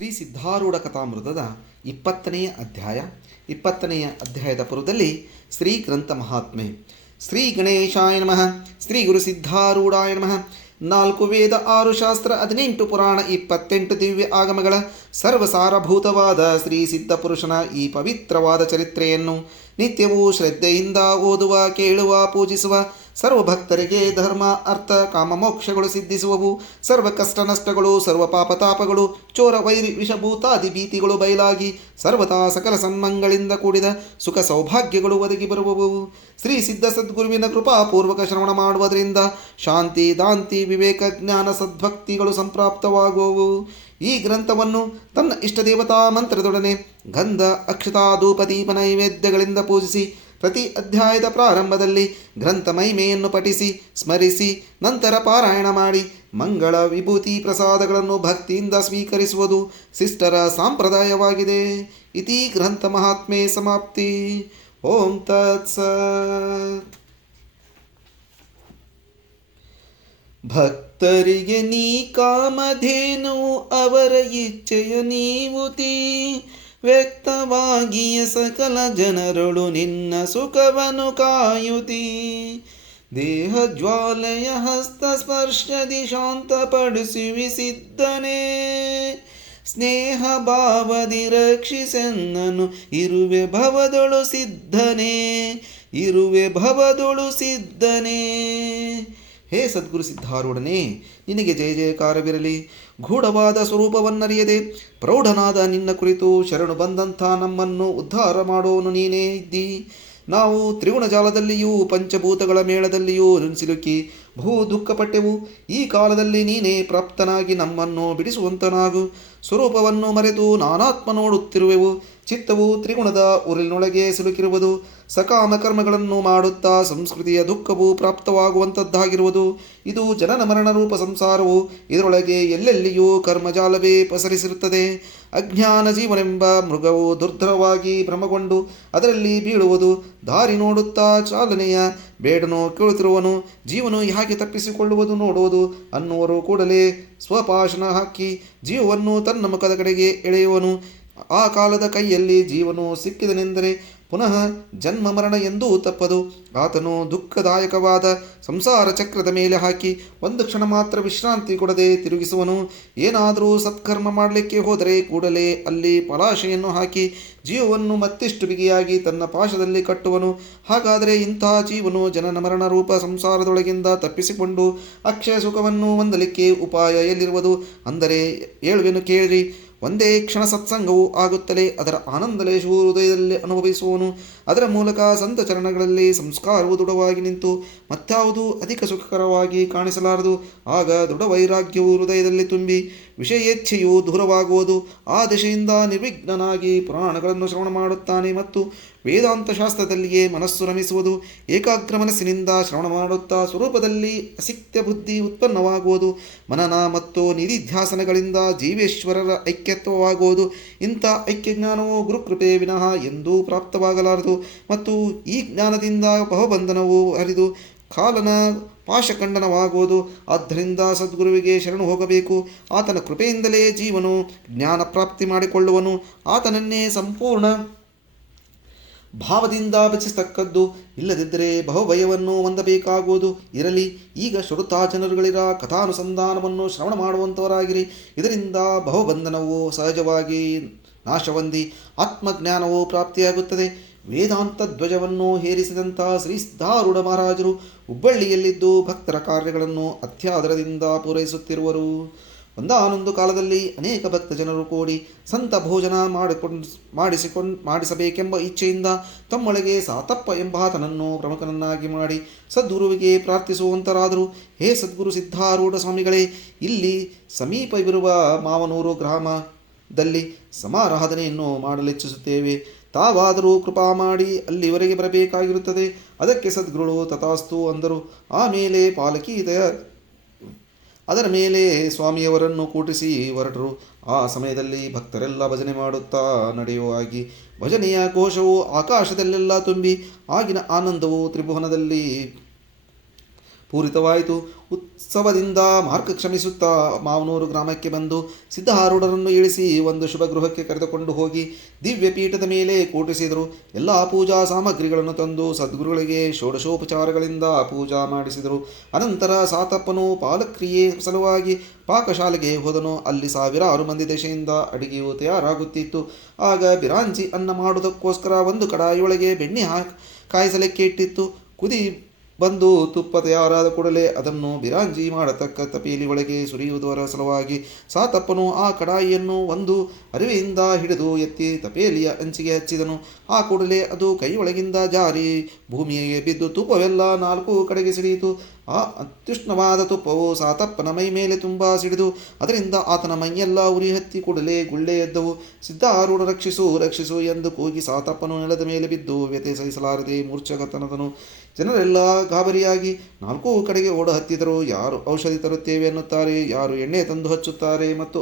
ಶ್ರೀ ಸಿದ್ಧಾರೂಢ ಕಥಾಮೃತದ 20ನೇ ಅಧ್ಯಾಯ. 20ನೆಯ ಅಧ್ಯಾಯದ ಪುರದಲ್ಲಿ ಶ್ರೀ ಗ್ರಂಥ ಮಹಾತ್ಮೆ. ಶ್ರೀ ಗಣೇಶಾಯ ನಮಃ. ಶ್ರೀ ಗುರು ಸಿದ್ಧಾರೂಢಾಯ ನಮಃ. 4 ವೇದ, 6 ಶಾಸ್ತ್ರ, 18 ಪುರಾಣ, 28 ದಿವ್ಯ ಆಗಮಗಳ ಸರ್ವಸಾರಭೂತವಾದ ಶ್ರೀ ಸಿದ್ಧಪುರುಷನ ಈ ಪವಿತ್ರವಾದ ಚರಿತ್ರೆಯನ್ನು ನಿತ್ಯವೂ ಶ್ರದ್ಧೆಯಿಂದ ಓದುವ, ಕೇಳುವ, ಪೂಜಿಸುವ ಸರ್ವಭಕ್ತರಿಗೆ ಧರ್ಮ, ಅರ್ಥ, ಕಾಮ, ಮೋಕ್ಷಗಳು ಸಿದ್ಧಿಸುವವು. ಸರ್ವ ಕಷ್ಟ ನಷ್ಟಗಳು, ಸರ್ವ ಪಾಪತಾಪಗಳು, ಚೋರ, ವೈರಿ, ವಿಷಭೂತಾದಿ ಭೀತಿಗಳು ಬಯಲಾಗಿ ಸರ್ವತಾ ಸಕಲ ಸನ್ಮಂಗಳಿಂದ ಕೂಡಿದ ಸುಖ ಸೌಭಾಗ್ಯಗಳು ಒದಗಿ ಬರುವವು. ಶ್ರೀ ಸಿದ್ಧ ಸದ್ಗುರುವಿನ ಕೃಪಾಪೂರ್ವಕ ಶ್ರವಣ ಮಾಡುವುದರಿಂದ ಶಾಂತಿ, ದಾಂತಿ, ವಿವೇಕ, ಜ್ಞಾನ, ಸದ್ಭಕ್ತಿಗಳು ಸಂಪ್ರಾಪ್ತವಾಗುವವು. ಈ ಗ್ರಂಥವನ್ನು ತನ್ನ ಇಷ್ಟದೇವತಾ ಮಂತ್ರದೊಡನೆ ಗಂಧ, ಅಕ್ಷತಾ, ಧೂಪ, ದೀಪ ನೈವೇದ್ಯಗಳಿಂದ ಪೂಜಿಸಿ ಪ್ರತಿ ಅಧ್ಯಾಯದ ಪ್ರಾರಂಭದಲ್ಲಿ ಗ್ರಂಥ ಮಹಿಮೆಯನ್ನು ಪಠಿಸಿ ಸ್ಮರಿಸಿ ನಂತರ ಪಾರಾಯಣ ಮಾಡಿ ಮಂಗಳ, ವಿಭೂತಿ, ಪ್ರಸಾದಗಳನ್ನು ಭಕ್ತಿಯಿಂದ ಸ್ವೀಕರಿಸುವುದು ಶಿಷ್ಟರ ಸಂಪ್ರದಾಯವಾಗಿದೆ. ಇತಿ ಗ್ರಂಥ ಮಹಾತ್ಮೆ ಸಮಾಪ್ತಿ. ಓಂ ತತ್ಸತ್. ಭಕ್ತರಿಗೆ ನೀ ಕಾಮಧೇನು, ಅವರ ಇಚ್ಛೆಯ ನೀವುತಿ. ವ್ಯಕ್ತವಾಗಿಯ ಸಕಲ ಜನರೊಳು ನಿನ್ನ ಸುಖವನ್ನು ಕಾಯುತಿ. ದೇಹ ಜ್ವಾಲೆಯ ಹಸ್ತ ಸ್ಪರ್ಶದಿ ಶಾಂತಪಡಿಸುವಿ ಸಿದ್ಧನೇ. ಸ್ನೇಹ ಭಾವದಿ ರಕ್ಷಿಸೆನ್ನನು ಇರುವೆ ಭವದೊಳು ಸಿದ್ಧನೇ. ಇರುವೆ ಭವದೊಳು ಸಿದ್ಧನೇ. ಹೇ ಸದ್ಗುರು ಸಿದ್ಧಾರೂಢನೇ, ನಿನಗೆ ಜಯ ಜಯಕಾರವಿರಲಿ. ಗೂಢವಾದ ಸ್ವರೂಪವನ್ನರಿಯದೆ ಪ್ರೌಢನಾದ ನಿನ್ನ ಕುರಿತು ಶರಣು ಬಂದಂಥ ನಮ್ಮನ್ನು ಉದ್ಧಾರ ಮಾಡೋನು ನೀನೇ ಇದ್ದಿ. ನಾವು ತ್ರಿಗುಣಜಾಲದಲ್ಲಿಯೂ ಪಂಚಭೂತಗಳ ಮೇಳದಲ್ಲಿಯೂ ಸಿಲುಕಿ ಬಹು ದುಃಖಪಟ್ಟೆವು. ಈ ಕಾಲದಲ್ಲಿ ನೀನೇ ಪ್ರಾಪ್ತನಾಗಿ ನಮ್ಮನ್ನು ಬಿಡಿಸುವಂತನಾಗು. ಸ್ವರೂಪವನ್ನು ಮರೆತು ನಾನಾತ್ಮ ನೋಡುತ್ತಿರುವೆವು. ಚಿತ್ತವು ತ್ರಿಗುಣದ ಉರಿಲಿನೊಳಗೆ ಸಿಲುಕಿರುವುದು. ಸಕಾಮ ಕರ್ಮಗಳನ್ನು ಮಾಡುತ್ತಾ ಸಂಸ್ಕೃತಿಯ ದುಃಖವು ಪ್ರಾಪ್ತವಾಗುವಂಥದ್ದಾಗಿರುವುದು. ಇದು ಜನನ ಮರಣ ರೂಪ ಸಂಸಾರವು. ಇದರೊಳಗೆ ಎಲ್ಲೆಲ್ಲಿಯೂ ಕರ್ಮಜಾಲವೇ ಪಸರಿಸಿರುತ್ತದೆ. ಅಜ್ಞಾನ ಜೀವನೆಂಬ ಮೃಗವು ದುರ್ಧರವಾಗಿ ಭ್ರಮಗೊಂಡು ಅದರಲ್ಲಿ ಬೀಳುವುದು. ದಾರಿ ನೋಡುತ್ತಾ ಚಾಲನೆಯ ಬೇಡನು ಕೇಳುತ್ತಿರುವನು. ಜೀವನು ಹೇಗೆ ತಪ್ಪಿಸಿಕೊಳ್ಳುವುದು ನೋಡುವುದು ಅನ್ನುವರು ಕೂಡಲೇ ಸ್ವಪಾಶನ ಹಾಕಿ ಜೀವವನ್ನು ತನ್ನ ಮುಖದ ಕಡೆಗೆ ಎಳೆಯುವನು. ಆ ಕಾಲದ ಕೈಯಲ್ಲಿ ಜೀವನು ಸಿಕ್ಕಿದನೆಂದರೆ ಪುನಃ ಜನ್ಮ ಮರಣ ಎಂದೂ ತಪ್ಪದು. ಆತನು ದುಃಖದಾಯಕವಾದ ಸಂಸಾರ ಚಕ್ರದ ಮೇಲೆ ಹಾಕಿ ಒಂದು ಕ್ಷಣ ಮಾತ್ರ ವಿಶ್ರಾಂತಿ ಕೊಡದೆ ತಿರುಗಿಸುವನು. ಏನಾದರೂ ಸತ್ಕರ್ಮ ಮಾಡಲಿಕ್ಕೆ ಹೋದರೆ ಕೂಡಲೇ ಅಲ್ಲಿ ಪಲಾಶೆಯನ್ನು ಹಾಕಿ ಜೀವವನ್ನು ಮತ್ತಿಷ್ಟು ಬಿಗಿಯಾಗಿ ತನ್ನ ಪಾಶದಲ್ಲಿ ಕಟ್ಟುವನು. ಹಾಗಾದರೆ ಇಂಥ ಜೀವನು ಜನನ ಮರಣ ರೂಪ ಸಂಸಾರದೊಳಗಿಂದ ತಪ್ಪಿಸಿಕೊಂಡು ಅಕ್ಷಯ ಸುಖವನ್ನು ಹೊಂದಲಿಕ್ಕೆ ಉಪಾಯ ಎಲ್ಲಿರುವುದು ಅಂದರೆ ಹೇಳುವೆನು ಕೇಳಿರಿ. ಒಂದೇ ಕ್ಷಣ ಸತ್ಸಂಗವು ಆಗುತ್ತಲೇ ಅದರ ಆನಂದಲೇಶವು ಹೃದಯದಲ್ಲಿ ಅನುಭವಿಸುವನು. ಅದರ ಮೂಲಕ ಸಂತ ಚರಣಗಳಲ್ಲಿ ಸಂಸ್ಕಾರವು ದೃಢವಾಗಿ ನಿಂತು ಮತ್ಯಾವುದೂ ಅಧಿಕ ಸುಖಕರವಾಗಿ ಕಾಣಿಸಲಾರದು. ಆಗ ದೃಢ ವೈರಾಗ್ಯವು ಹೃದಯದಲ್ಲಿ ತುಂಬಿ ವಿಷಯೇಚ್ಛೆಯು ದೂರವಾಗುವುದು. ಆ ದಿಶೆಯಿಂದ ನಿರ್ವಿಘ್ನನಾಗಿ ಪುರಾಣಗಳನ್ನು ಶ್ರವಣ ಮಾಡುತ್ತಾನೆ ಮತ್ತು ವೇದಾಂತ ಶಾಸ್ತ್ರದಲ್ಲಿಯೇ ಮನಸ್ಸು ರಮಿಸುವುದು. ಏಕಾಗ್ರ ಮನಸ್ಸಿನಿಂದ ಶ್ರವಣ ಮಾಡುತ್ತಾ ಸ್ವರೂಪದಲ್ಲಿ ಅಸಿಕ್ತ ಬುದ್ಧಿ ಉತ್ಪನ್ನವಾಗುವುದು. ಮನನ ಮತ್ತು ನಿಧಿಧ್ಯಾಸನಗಳಿಂದ ಜೀವೇಶ್ವರರ ಐಕ್ಯತ್ವವಾಗುವುದು. ಇಂಥ ಐಕ್ಯ ಜ್ಞಾನವು ಗುರುಕೃಪೆ ವಿನಃ ಎಂದೂ ಪ್ರಾಪ್ತವಾಗಲಾರದು. ಮತ್ತು ಈ ಜ್ಞಾನದಿಂದ ಬಹುಬಂಧನವು ಹರಿದು ಕಾಲನ ಪಾಶಖಂಡನವಾಗುವುದು. ಆದ್ದರಿಂದ ಸದ್ಗುರುವಿಗೆ ಶರಣು ಹೋಗಬೇಕು. ಆತನ ಕೃಪೆಯಿಂದಲೇ ಜೀವನು ಜ್ಞಾನ ಪ್ರಾಪ್ತಿ ಮಾಡಿಕೊಳ್ಳುವನು. ಆತನನ್ನೇ ಸಂಪೂರ್ಣ ಭಾವದಿಂದ ಭಜಿಸತಕ್ಕದ್ದು. ಇಲ್ಲದಿದ್ದರೆ ಬಹುಭಯವನ್ನು ಹೊಂದಬೇಕಾಗುವುದು. ಇರಲಿ, ಈಗ ಶ್ರುತಾ ಜನರುಗಳಿರ ಕಥಾನುಸಂಧಾನವನ್ನು ಶ್ರವಣ ಮಾಡುವಂಥವರಾಗಿರಿ. ಇದರಿಂದ ಬಹುಬಂಧನವು ಸಹಜವಾಗಿ ನಾಶಹೊಂದಿ ಆತ್ಮಜ್ಞಾನವು ಪ್ರಾಪ್ತಿಯಾಗುತ್ತದೆ. ವೇದಾಂತ ಧ್ವಜವನ್ನು ಹೇರಿಸಿದಂಥ ಶ್ರೀ ಸಿದ್ಧಾರೂಢ ಮಹಾರಾಜರು ಹುಬ್ಬಳ್ಳಿಯಲ್ಲಿದ್ದು ಭಕ್ತರ ಕಾರ್ಯಗಳನ್ನು ಅತ್ಯಾದರದಿಂದ ಪೂರೈಸುತ್ತಿರುವರು. ಒಂದಾನೊಂದು ಕಾಲದಲ್ಲಿ ಅನೇಕ ಭಕ್ತ ಜನರು ಕೂಡಿ ಸಂತ ಭೋಜನ ಮಾಡಿಸಬೇಕೆಂಬ ಇಚ್ಛೆಯಿಂದ ತಮ್ಮೊಳಗೆ ಸಾತಪ್ಪ ಎಂಬಾತನನ್ನು ಪ್ರಮುಖನನ್ನಾಗಿ ಮಾಡಿ ಸದ್ಗುರುವಿಗೆ ಪ್ರಾರ್ಥಿಸುವಂತರಾದರು. ಹೇ ಸದ್ಗುರು ಸಿದ್ಧಾರೂಢ ಸ್ವಾಮಿಗಳೇ, ಇಲ್ಲಿ ಸಮೀಪವಿರುವ ಮಾವನೂರು ಗ್ರಾಮದಲ್ಲಿ ಸಮಾರಾಧನೆಯನ್ನು ಮಾಡಲಿಚ್ಛಿಸುತ್ತೇವೆ. ತಾವಾದರೂ ಕೃಪಾ ಮಾಡಿ ಅಲ್ಲಿವರೆಗೆ ಬರಬೇಕಾಗಿರುತ್ತದೆ. ಅದಕ್ಕೆ ಸದ್ಗುರುಗಳು ತಥಾಸ್ತು ಅಂದರು. ಆಮೇಲೆ ಪಾಲಕಿ ಅದರ ಮೇಲೆ ಸ್ವಾಮಿಯವರನ್ನು ಕೂಟಿಸಿ ಹೊರಟರು. ಆ ಸಮಯದಲ್ಲಿ ಭಕ್ತರೆಲ್ಲ ಭಜನೆ ಮಾಡುತ್ತಾ ನಡೆಯುವಾಗಿ ಭಜನೆಯ ಘೋಷವು ಆಕಾಶದಲ್ಲೆಲ್ಲ ತುಂಬಿ ಆಗಿನ ಆನಂದವು ತ್ರಿಭುವನದಲ್ಲಿ ಪೂರಿತವಾಯಿತು. ಉತ್ಸವದಿಂದ ಮಾರ್ಗ ಕ್ಷಮಿಸುತ್ತಾ ಮಾವನೂರು ಗ್ರಾಮಕ್ಕೆ ಬಂದು ಸಿದ್ಧಾರೂಢರನ್ನು ಇಳಿಸಿ ಒಂದು ಶುಭ ಗೃಹಕ್ಕೆ ಕರೆದುಕೊಂಡು ಹೋಗಿ ದಿವ್ಯ ಪೀಠದ ಮೇಲೆ ಕೂಟಿಸಿದರು. ಎಲ್ಲ ಪೂಜಾ ಸಾಮಗ್ರಿಗಳನ್ನು ತಂದು ಸದ್ಗುರುಗಳಿಗೆ ಷೋಡಶೋಪಚಾರಗಳಿಂದ ಪೂಜಾ ಮಾಡಿಸಿದರು. ಅನಂತರ ಸಾತಪ್ಪನು ಪಾಲಕ್ರಿಯೆ ಸಲುವಾಗಿ ಪಾಕಶಾಲೆಗೆ ಹೋದನು. ಅಲ್ಲಿ ಸಾವಿರಾರು ಮಂದಿ ದಶೆಯಿಂದ ಅಡಿಗೆಯು ತಯಾರಾಗುತ್ತಿತ್ತು. ಆಗ ಬಿರಾಂಜಿ ಅನ್ನ ಮಾಡುವುದಕ್ಕೋಸ್ಕರ ಒಂದು ಕಡಾಯಿಯೊಳಗೆ ಬೆಣ್ಣೆ ಕಾಯಿಸಲಿಕ್ಕೆ ಇಟ್ಟಿತ್ತು. ಕುದಿ ಬಂದು ತುಪ್ಪ ತಯಾರಾದ ಕೂಡಲೇ ಅದನ್ನು ಬಿರಾಂಜಿ ಮಾಡತಕ್ಕ ತಪೇಲಿ ಒಳಗೆ ಸುರಿಯುವುದರ ಸಲುವಾಗಿ ಸಾತಪ್ಪನು ಆ ಕಡಾಯಿಯನ್ನು ಒಂದು ಅರಿವೆಯಿಂದ ಹಿಡಿದು ಎತ್ತಿ ತಪೇಲಿಯ ಅಂಚಿಗೆ ಹಚ್ಚಿದನು. ಆ ಕೂಡಲೇ ಅದು ಕೈಯೊಳಗಿಂದ ಜಾರಿ ಭೂಮಿಗೆ ಬಿದ್ದು ತುಪ್ಪವೆಲ್ಲ ನಾಲ್ಕು ಕಡೆಗೆ ಸಿಡಿಯಿತು. ಆ ಅತ್ಯುಷ್ಣವಾದ ತುಪ್ಪವು ಸಾತಪ್ಪನ ಮೈ ಮೇಲೆ ತುಂಬ ಸಿಡಿದು ಅದರಿಂದ ಆತನ ಮೈಯೆಲ್ಲ ಉರಿ ಹತ್ತಿ ಕೂಡಲೇ ಗುಳ್ಳೆ ಎದ್ದವು. ಸಿದ್ಧಾರೂಢ ರಕ್ಷಿಸು ರಕ್ಷಿಸು ಎಂದು ಕೂಗಿ ಸಾತಪ್ಪನು ನೆಲದ ಮೇಲೆ ಬಿದ್ದು ವ್ಯತೆ ಸಹಿಸಲಾರದೆ ಮೂರ್ಛೆಗತನದನು. ಜನರೆಲ್ಲ ಗಾಬರಿಯಾಗಿ ನಾಲ್ಕೂ ಕಡೆಗೆ ಓಡ ಹತ್ತಿದರು. ಯಾರು ಔಷಧಿ ತರುತ್ತೇವೆ ಎನ್ನುತ್ತಾರೆ, ಯಾರು ಎಣ್ಣೆ ತಂದು ಹಚ್ಚುತ್ತಾರೆ ಮತ್ತು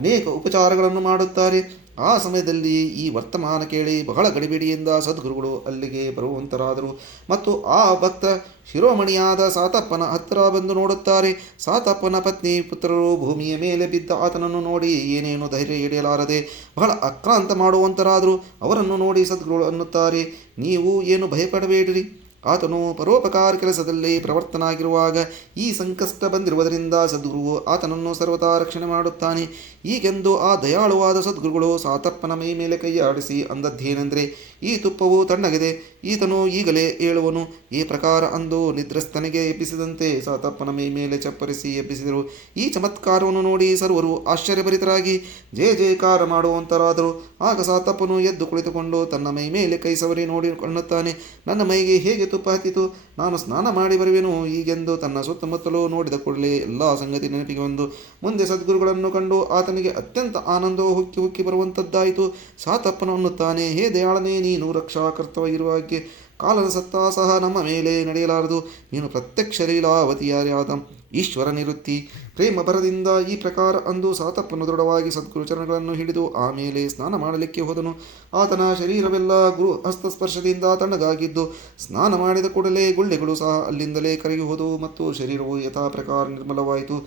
ಅನೇಕ ಉಪಚಾರಗಳನ್ನು ಮಾಡುತ್ತಾರೆ. ಆ ಸಮಯದಲ್ಲಿ ಈ ವರ್ತಮಾನ ಕೇಳಿ ಬಹಳ ಗಡಿಬಿಡಿಯಿಂದ ಸದ್ಗುರುಗಳು ಅಲ್ಲಿಗೆ ಬರುವಂತರಾದರು ಮತ್ತು ಆ ಭಕ್ತ ಶಿರೋಮಣಿಯಾದ ಸಾತಪ್ಪನ ಹತ್ತಿರ ಬಂದು ನೋಡುತ್ತಾರೆ. ಸಾತಪ್ಪನ ಪತ್ನಿ ಪುತ್ರರು ಭೂಮಿಯ ಮೇಲೆ ಬಿದ್ದ ಆತನನ್ನು ನೋಡಿ ಏನೇನು ಧೈರ್ಯ ಹಿಡಿಯಲಾರದೆ ಬಹಳ ಆಕ್ರಾಂತ ಮಾಡುವಂತರಾದರು. ಅವರನ್ನು ನೋಡಿ ಸದ್ಗುರುಗಳು ಅನ್ನುತ್ತಾರೆ, ನೀವು ಏನು ಭಯಪಡಬೇಡಿರಿ. ಆತನು ಪರೋಪಕಾರ ಕೆಲಸದಲ್ಲಿ ಪ್ರವರ್ತನಾಗಿರುವಾಗ ಈ ಸಂಕಷ್ಟ ಬಂದಿರುವುದರಿಂದ ಸದ್ಗುರುವು ಆತನನ್ನು ಸರ್ವತಾ ರಕ್ಷಣೆ ಮಾಡುತ್ತಾನೆ. ಈಗೆಂದು ಆ ದಯಾಳುವಾದ ಸದ್ಗುರುಗಳು ಸಾತಪ್ಪನ ಮೈ ಮೇಲೆ ಕೈಯಾಡಿಸಿ ಅಂದದ್ದೇನೆಂದರೆ, ಈ ತುಪ್ಪವು ತಣ್ಣಗಿದೆ, ಈತನು ಈಗಲೇ ಏಳುವನು. ಈ ಪ್ರಕಾರ ಅಂದು ನಿದ್ರಸ್ಥನಿಗೆ ಎಬ್ಬಿಸಿದಂತೆ ಸಾತಪ್ಪನ ಮೈ ಮೇಲೆ ಚಪ್ಪರಿಸಿ ಎಬ್ಬಿಸಿದರು. ಈ ಚಮತ್ಕಾರವನ್ನು ನೋಡಿ ಸರ್ವರು ಆಶ್ಚರ್ಯಭರಿತರಾಗಿ ಜಯ ಜಯಕಾರ ಮಾಡುವಂತರಾದರು. ಆಗ ಸಾತಪ್ಪನು ಎದ್ದು ಕುಳಿತುಕೊಂಡು ತನ್ನ ಮೈ ಮೇಲೆ ಕೈ ಸವರಿ ನೋಡಿಕೊಳ್ಳುತ್ತಾನೆ. ನನ್ನ ಮೈಗೆ ಹೇಗೆ ತುಪ್ಪ ಹತ್ತಿತು, ನಾನು ಸ್ನಾನ ಮಾಡಿ ಬರುವೆನು ಹೀಗೆಂದು ತನ್ನ ಸುತ್ತಮುತ್ತಲೂ ನೋಡಿದ ಕೂಡಲೇ ಎಲ್ಲ ಸಂಗತಿ ನೆನಪಿಗೆ ಬಂದು ಮುಂದೆ ಸದ್ಗುರುಗಳನ್ನು ಕಂಡು ಆತನಿಗೆ ಅತ್ಯಂತ ಆನಂದವು ಹುಕ್ಕಿ ಹುಕ್ಕಿ ಬರುವಂಥದ್ದಾಯಿತು. ಸಾತಪ್ಪನು ಅನ್ನುತ್ತಾನೆ, ಹೇ ದಯಾಳನೇ, ನೀನು ರಕ್ಷಾಕರ್ತವಾಗಿರುವಾಗೆ ಕಾಲದ ಸತ್ತ ಸಹ ನಮ್ಮ ಮೇಲೆ ನಡೆಯಲಾರದು. ನೀನು ಪ್ರತ್ಯಕ್ಷ ಲೀಲಾವತಿಯಾದ ಈಶ್ವರ ನಿವೃತ್ತಿ. ಪ್ರೇಮ ಭರದಿಂದ ಈ ಪ್ರಕಾರ ಅಂದು ಸಾತಪ್ಪನು ದೃಢವಾಗಿ ಸದ್ಗುರು ಚರಣಗಳನ್ನು ಹಿಡಿದು ಆಮೇಲೆ ಸ್ನಾನ ಮಾಡಲಿಕ್ಕೆ ಹೋದನು. ಆತನ ಶರೀರವೆಲ್ಲ ಗುರು ಹಸ್ತಸ್ಪರ್ಶದಿಂದ ತಣ್ಣಗಾಗಿದ್ದು ಸ್ನಾನ ಮಾಡಿದ ಕೂಡಲೇ ಗುಳ್ಳೆಗಳು ಸಹ ಅಲ್ಲಿಂದಲೇ ಕರಗಿ ಹೋದವು ಮತ್ತು ಶರೀರವು ಯಥಾ ಪ್ರಕಾರ ನಿರ್ಮಲವಾಯಿತು.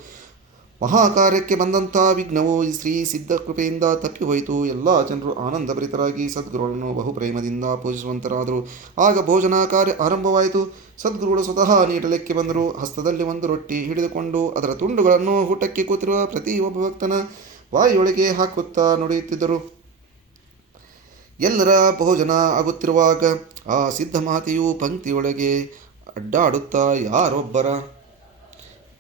ಮಹಾಕಾರ್ಯಕ್ಕೆ ಬಂದಂಥ ವಿಘ್ನವು ಶ್ರೀ ಸಿದ್ಧ ಕೃಪೆಯಿಂದ ತಪ್ಪಿಹೋಯಿತು. ಎಲ್ಲ ಜನರು ಆನಂದಭರಿತರಾಗಿ ಸದ್ಗುರುಗಳನ್ನು ಬಹುಪ್ರೇಮದಿಂದ ಪೂಜಿಸುವಂತರಾದರು. ಆಗ ಭೋಜನ ಕಾರ್ಯ ಆರಂಭವಾಯಿತು. ಸದ್ಗುರುಗಳು ಸ್ವತಃ ನೀಡಲಿಕ್ಕೆ ಬಂದರು. ಹಸ್ತದಲ್ಲಿ ಒಂದು ರೊಟ್ಟಿ ಹಿಡಿದುಕೊಂಡು ಅದರ ತುಂಡುಗಳನ್ನು ಊಟಕ್ಕೆ ಕೂತಿರುವ ಪ್ರತಿಯೊಬ್ಬ ಭಕ್ತನ ಬಾಯಿಯೊಳಗೆ ಹಾಕುತ್ತಾ ನುಡಿಯುತ್ತಿದ್ದರು. ಎಲ್ಲರ ಭೋಜನ ಆಗುತ್ತಿರುವಾಗ ಆ ಸಿದ್ಧಮಾತೆಯು ಪಂಕ್ತಿಯೊಳಗೆ ಅಡ್ಡಾಡುತ್ತಾ ಯಾರೊಬ್ಬರ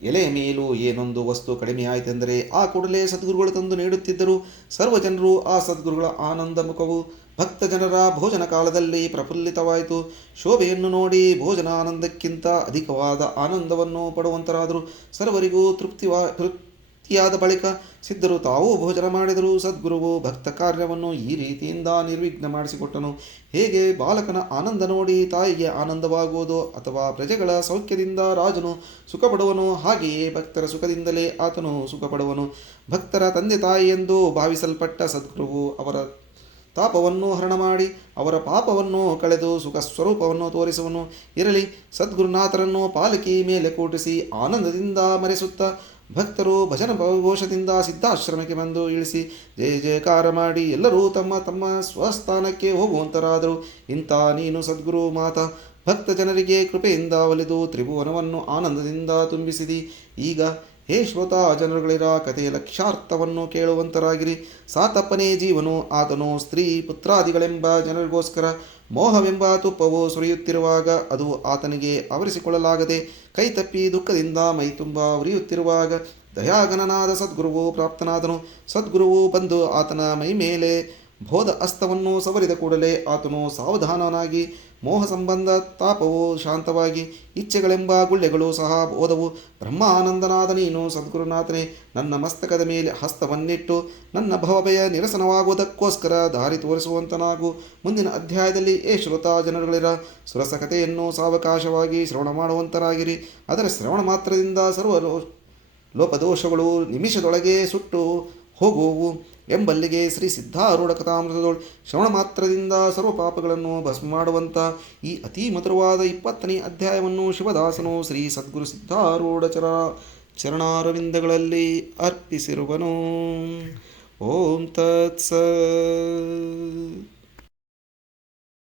ಎಲೆ ಮೇಲೂ ಏನೊಂದು ವಸ್ತು ಕಡಿಮೆಯಾಯಿತೆಂದರೆ ಆ ಕೂಡಲೇ ಸದ್ಗುರುಗಳು ತಂದು ನೀಡುತ್ತಿದ್ದರು. ಸರ್ವ ಜನರು ಆ ಸದ್ಗುರುಗಳ ಆನಂದ ಮುಖವು ಭಕ್ತ ಜನರ ಭೋಜನ ಕಾಲದಲ್ಲಿ ಪ್ರಫುಲ್ಲಿತವಾಯಿತು. ಶೋಭೆಯನ್ನು ನೋಡಿ ಭೋಜನ ಆನಂದಕ್ಕಿಂತ ಅಧಿಕವಾದ ಆನಂದವನ್ನು ಪಡುವಂತರಾದರು. ಸರ್ವರಿಗೂ ತೃಪ್ತಿಯಾದ ಬಳಿಕ ಸಿದ್ಧರು ತಾವೂ ಭೋಜನ ಮಾಡಿದರು. ಸದ್ಗುರುವು ಭಕ್ತ ಕಾರ್ಯವನ್ನು ಈ ರೀತಿಯಿಂದ ನಿರ್ವಿಘ್ನ ಮಾಡಿಸಿಕೊಟ್ಟನು. ಹೇಗೆ ಬಾಲಕನ ಆನಂದ ನೋಡಿ ತಾಯಿಗೆ ಆನಂದವಾಗುವುದು ಅಥವಾ ಪ್ರಜೆಗಳ ಸೌಖ್ಯದಿಂದ ರಾಜನು ಸುಖಪಡುವನು, ಹಾಗೆಯೇ ಭಕ್ತರ ಸುಖದಿಂದಲೇ ಆತನು ಸುಖಪಡುವನು. ಭಕ್ತರ ತಂದೆ ತಾಯಿ ಎಂದು ಭಾವಿಸಲ್ಪಟ್ಟ ಸದ್ಗುರುವು ಅವರ ತಾಪವನ್ನು ಹರಣ ಮಾಡಿ ಅವರ ಪಾಪವನ್ನು ಕಳೆದು ಸುಖ ಸ್ವರೂಪವನ್ನು ತೋರಿಸುವನು. ಇರಲಿ, ಸದ್ಗುರುನಾಥರನ್ನು ಪಾಲಕಿ ಮೇಲೆ ಕೂಟಿಸಿ ಆನಂದದಿಂದ ಮರೆಸುತ್ತಾ ಭಕ್ತರು ಭಜನ ಘೋಷದಿಂದ ಸಿದ್ಧಾಶ್ರಮಕ್ಕೆ ಬಂದು ಇಳಿಸಿ ಜಯ ಜಯಕಾರ ಮಾಡಿ ಎಲ್ಲರೂ ತಮ್ಮ ತಮ್ಮ ಸ್ವಸ್ಥಾನಕ್ಕೆ ಹೋಗುವಂತರಾದರು. ಇಂಥ ನೀನು ಸದ್ಗುರು ಮಾತಾ ಭಕ್ತ ಜನರಿಗೆ ಕೃಪೆಯಿಂದ ಒಲಿದು ತ್ರಿಭುವನವನ್ನು ಆನಂದದಿಂದ ತುಂಬಿಸಿದಿ. ಈಗ ಹೇ ಶ್ರೋತಾ ಜನರುಗಳಿರ ಕಥೆಯ ಲಕ್ಷ್ಯಾರ್ಥವನ್ನು ಕೇಳುವಂತರಾಗಿರಿ. ಸಾತಪ್ಪನೇ ಜೀವನು. ಆತನು ಸ್ತ್ರೀ ಪುತ್ರಾದಿಗಳೆಂಬ ಜನರಿಗೋಸ್ಕರ ಮೋಹವೆಂಬ ತುಪ್ಪವು ಸುರಿಯುತ್ತಿರುವಾಗ ಅದು ಆತನಿಗೆ ಆವರಿಸಿಕೊಳ್ಳಲಾಗದೆ ಕೈತಪ್ಪಿ ದುಃಖದಿಂದ ಮೈತುಂಬ ಉರಿಯುತ್ತಿರುವಾಗ ದಯಾಗಣನಾದ ಸದ್ಗುರುವು ಪ್ರಾಪ್ತನಾದನು. ಸದ್ಗುರುವು ಬಂದು ಆತನ ಮೈ ಮೇಲೆ ಬೋಧ ಹಸ್ತವನ್ನು ಸವರಿದ ಕೂಡಲೇ ಆತನು ಸಾವಧಾನನಾಗಿ ಮೋಹ ಸಂಬಂಧ ತಾಪವು ಶಾಂತವಾಗಿ ಇಚ್ಛೆಗಳೆಂಬ ಗುಳ್ಳೆಗಳು ಸಹ ಹೋದವು. ಬ್ರಹ್ಮಾನಂದನಾದ ನೀನು ಸದ್ಗುರುನಾಥನೇ ನನ್ನ ಮಸ್ತಕದ ಮೇಲೆ ಹಸ್ತವನ್ನಿಟ್ಟು ನನ್ನ ಭವಭಯ ನಿರಸನವಾಗುವುದಕ್ಕೋಸ್ಕರ ದಾರಿ ತೋರಿಸುವಂತನಾಗು. ಮುಂದಿನ ಅಧ್ಯಾಯದಲ್ಲಿ ಶ್ರೋತಾ ಜನರುಗಳಿರ ಸುರಸ ಕಥೆಯನ್ನು ಸಾವಕಾಶವಾಗಿ ಶ್ರವಣ ಮಾಡುವಂತರಾಗಿರಿ. ಅದರ ಶ್ರವಣ ಮಾತ್ರದಿಂದ ಸರ್ವ ಲೋಪದೋಷಗಳು ನಿಮಿಷದೊಳಗೆ ಸುಟ್ಟು ಹೋಗುವವು. ಎಂಬಲ್ಲಿಗೆ ಶ್ರೀ ಸಿದ್ಧಾರೂಢ ಕಥಾಮೃತದೋಳು ಶ್ರವಣ ಮಾತ್ರದಿಂದ ಸರ್ವ ಪಾಪಗಳನ್ನು ಭಸ್ಮ ಮಾಡುವಂಥ ಈ ಅತಿ ಮಧುರವಾದ 20ನೇ ಅಧ್ಯಾಯವನ್ನು ಶಿವದಾಸನು ಶ್ರೀ ಸದ್ಗುರು ಸಿದ್ಧಾರೂಢ ಚರಣಾರವಿಂದಗಳಲ್ಲಿ ಅರ್ಪಿಸಿರುವನು. ಓಂ ತತ್ಸತ್.